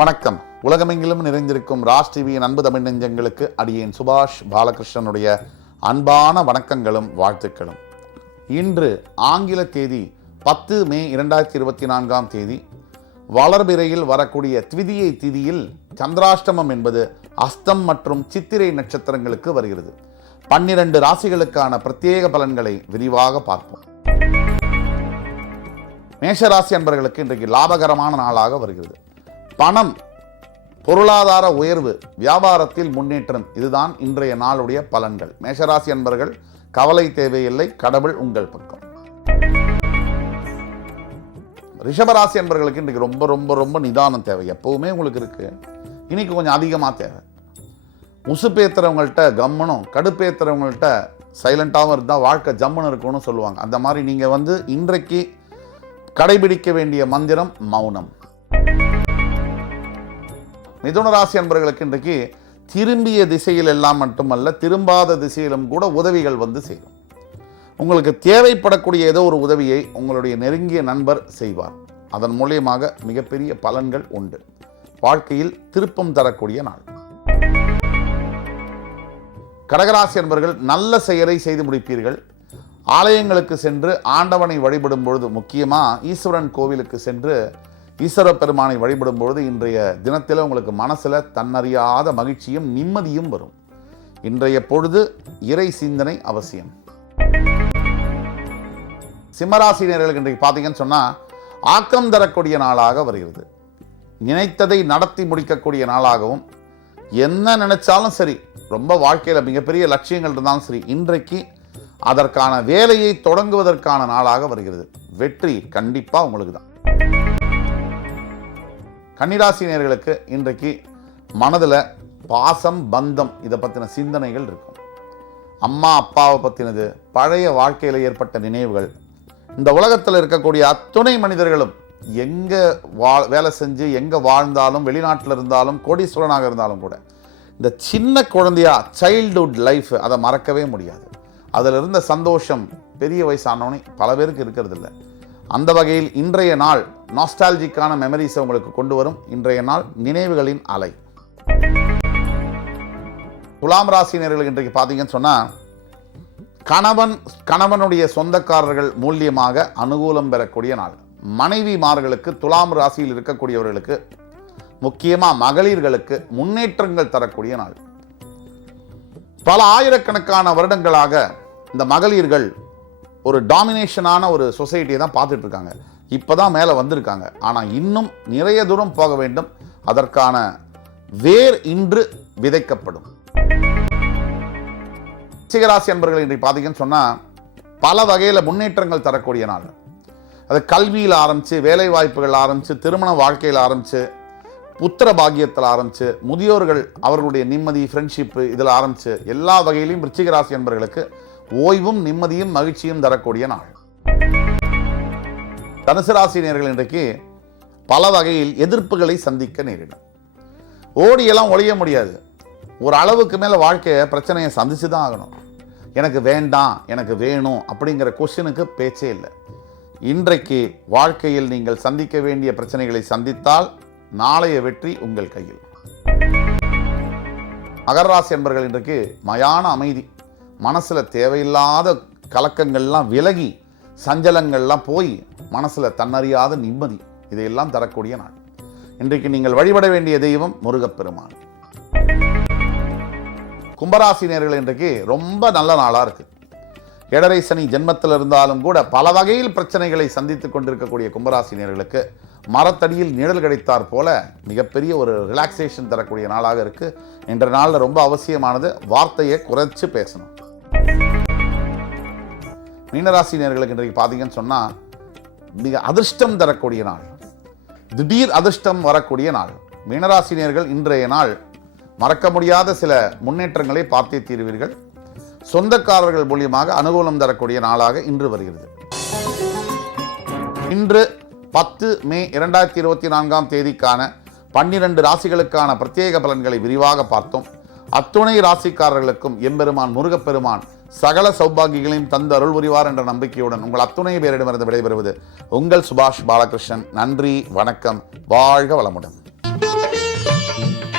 வணக்கம். உலகமெங்கிலும் நிறைந்திருக்கும் ராஜ் டிவியின் அன்பு தமிழ் நெஞ்சங்களுக்கு அடியேன் சுபாஷ் பாலகிருஷ்ணனுடைய அன்பான வணக்கங்களும் வாழ்த்துக்களும். இன்று ஆங்கில தேதி 10 மே 2024 வளர்பிறையில் வரக்கூடிய த்விதியை திதியில் சந்திராஷ்டமம் என்பது அஸ்தம் மற்றும் சித்திரை நட்சத்திரங்களுக்கு வருகிறது. 12 ராசிகளுக்கான பிரத்யேக பலன்களை விரிவாக பார்ப்போம். மேஷராசி அன்பர்களுக்கு இன்றைக்கு லாபகரமான நாளாக வருகிறது. பணம், பொருளாதார உயர்வு, வியாபாரத்தில் முன்னேற்றம், இதுதான் இன்றைய நாளுடைய பலன்கள். மேஷராசி அன்பர்கள் கவலை தேவையில்லை, கடவுள் உங்கள் பக்கம். ரிஷபராசி அன்பர்களுக்கு இன்றைக்கு ரொம்ப ரொம்ப ரொம்ப நிதானம் தேவை. எப்பவுமே உங்களுக்கு இருக்கு, இன்னைக்கு கொஞ்சம் அதிகமாக தேவை. உசுப்பேத்துறவங்கள்ட்ட கம்முனும், கடுப்பேத்துறவங்கள்ட்ட சைலண்டாகவும் இருந்தால் வாழ்க்கை ஜம்முன்னு இருக்கும்னு சொல்லுவாங்க. அந்த மாதிரி நீங்கள் இன்றைக்கு கடைபிடிக்க வேண்டிய மந்திரம் மௌனம். மிதுன ராசி அன்பர்களுக்கு இன்றைக்கு திரும்பிய திசையில் எல்லாம் மட்டுமல்ல, திரும்பாத திசையிலும் கூட உதவிகள் சேரும். உங்களுக்கு தேவைப்படக்கூடிய ஏதோ ஒரு உதவியை உங்களுடைய நெருங்கிய நண்பர் செய்வார். அதன் மூலியமாக மிகப்பெரிய பலன்கள் உண்டு. வாழ்க்கையில் திருப்பம் தரக்கூடிய நாள். கடகராசி அன்பர்கள் நல்ல செயலை செய்து முடிப்பீர்கள். ஆலயங்களுக்கு சென்று ஆண்டவனை வழிபடும் பொழுது, முக்கியமாக ஈஸ்வரன் கோவிலுக்கு சென்று ஈஸ்வர பெருமானை வழிபடும் பொழுது இன்றைய தினத்தில் உங்களுக்கு மனசில் தன்னறியாத மகிழ்ச்சியும் நிம்மதியும் வரும். இன்றைய பொழுது இறை சிந்தனை அவசியம். சிம்மராசினியர்களுக்கு இன்றைக்கு பார்த்தீங்கன்னு சொன்னால் ஆக்கம் தரக்கூடிய நாளாக வருகிறது. நினைத்ததை நடத்தி முடிக்கக்கூடிய நாளாகவும், என்ன நினைச்சாலும் சரி, ரொம்ப வாழ்க்கையில் மிகப்பெரிய லட்சியங்கள் இருந்தாலும் சரி, இன்றைக்கு அதற்கான வேலையை தொடங்குவதற்கான நாளாக வருகிறது. வெற்றி கண்டிப்பாக உங்களுக்கு தான். கன்னிராசினியர்களுக்கு இன்றைக்கு மனதில் பாசம், பந்தம், இதை பற்றின சிந்தனைகள் இருக்கும். அம்மா அப்பாவை பற்றினது, பழைய வாழ்க்கையில் ஏற்பட்ட நினைவுகள். இந்த உலகத்தில் இருக்கக்கூடிய அத்துணை மனிதர்களும் எங்கே வேலை செஞ்சு எங்கே வாழ்ந்தாலும், வெளிநாட்டில் இருந்தாலும், கோடீஸ்வரனாக இருந்தாலும் கூட இந்த சின்ன குழந்தையா சைல்டுஹுட் லைஃப் அதை மறக்கவே முடியாது. அதில் இருந்த சந்தோஷம் பெரிய வயசானவனே பல பேருக்கு இருக்கிறது இல்லை. அந்த வகையில் இன்றைய நாள் நாஸ்டாலஜிக்கான மெமரிஸை உங்களுக்கு கொண்டு வரும். இன்றைய நாள் நினைவுகளின் அலை. துலாம் ராசினியர்கள் இன்றைக்கு பார்த்தீங்கன்னு சொன்னால் கணவனுடைய சொந்தக்காரர்கள் மூலியமாக அனுகூலம் பெறக்கூடிய நாள். மனைவிமார்களுக்கு, துலாம் ராசியில் இருக்கக்கூடியவர்களுக்கு, முக்கியமாக மகளிர்களுக்கு முன்னேற்றங்கள் தரக்கூடிய நாள். பல ஆயிரக்கணக்கான வருடங்களாக இந்த மகளிர்கள் ஒரு டாமினேஷனான ஒரு சொசைட்டியை தான் பார்த்துட்டு இருக்காங்க. இப்போதான் மேலே வந்திருக்காங்க. ஆனால் இன்னும் நிறைய தூரம் போக வேண்டும். அதற்கான வேர் இன்று விதைக்கப்படும். சிகராசி அன்பர்கள் இன்றைக்கு பார்த்தீங்கன்னு சொன்னால் பல வகையில் முன்னேற்றங்கள் தரக்கூடிய நாள். அது கல்வியில் ஆரம்பித்து, வேலை வாய்ப்புகள் ஆரம்பித்து, திருமண வாழ்க்கையில் ஆரம்பித்து, புத்திர பாக்கியத்தில் ஆரம்பித்து, முதியோர்கள் அவர்களுடைய நிம்மதி, ஃப்ரெண்ட்ஷிப்பு, இதில் ஆரம்பித்து எல்லா வகையிலையும் விருச்சிகராசி அன்பர்களுக்கு ஓய்வும் நிம்மதியும் மகிழ்ச்சியும் தரக்கூடிய நாள். தனுசு ராசினியர்கள் இன்றைக்கு பல வகையில் எதிர்ப்புகளை சந்திக்க நேரிடும். ஓடியெல்லாம் ஒழிய முடியாது. ஒரு அளவுக்கு மேலே வாழ்க்கையை பிரச்சனையை சந்திச்சு தான் ஆகணும். எனக்கு வேண்டாம், எனக்கு வேணும் அப்படிங்கிற கொஸ்டினுக்கு பேச்சே இல்லை. இன்றைக்கு வாழ்க்கையில் நீங்கள் சந்திக்க வேண்டிய பிரச்சனைகளை சந்தித்தால் நாளைய வெற்றி உங்கள் கையில். மகராசி என்பர்கள் இன்றைக்கு மயான அமைதி, மனசில் தேவையில்லாத கலக்கங்கள்லாம் விலகி, சஞ்சலங்கள்லாம் போய் மனசில் தன்னறியாத நிம்மதி, இதையெல்லாம் தரக்கூடிய நாள். இன்றைக்கு நீங்கள் வழிபட வேண்டிய தெய்வம் முருகப்பெருமான். கும்பராசினியர்கள் இன்றைக்கு ரொம்ப நல்ல நாளாக இருக்கு. ஏழரை சனி ஜென்மத்தில் இருந்தாலும் கூட பல வகையில் பிரச்சனைகளை சந்தித்துக் கொண்டிருக்கக்கூடிய கும்பராசினியர்களுக்கு மரத்தடியில் நிழல் கிடைத்தார் போல மிகப்பெரிய ஒரு ரிலாக்ஸேஷன் தரக்கூடிய நாளாக இருக்கு. இன்றைய நாளில் ரொம்ப அவசியமானது வார்த்தையை குறைச்சு பேசணும். மீனராசினியர்களுக்கு இன்றைக்கு பார்த்தீங்கன்னு சொன்னால் மிக அதிர்ஷ்டம் தரக்கூடிய நாள், திடீர் அதிர்ஷ்டம் வரக்கூடிய நாள். மீனராசினியர்கள் இன்றைய நாள் மறக்க முடியாத சில முன்னேற்றங்களை பார்த்தே தீர்வீர்கள். சொந்தக்காரர்கள் மூலியமாக அனுகூலம் தரக்கூடிய நாளாக இன்று வருகிறது. இன்று 10 மே 2024 12 ராசிகளுக்கான பிரத்யேக பலன்களை விரிவாக பார்த்தோம். அத்துணை ராசிக்காரர்களுக்கும் எம்பெருமான் முருகப்பெருமான் சகல சௌபாகியங்களையும் தந்து அருள் புரிவார் என்ற நம்பிக்கையுடன் உங்கள் அத்துணை பேரிடமிருந்து விடைபெறுவது உங்கள் சுபாஷ் பாலகிருஷ்ணன். நன்றி, வணக்கம், வாழ்க வளமுடன். வணக்கம்.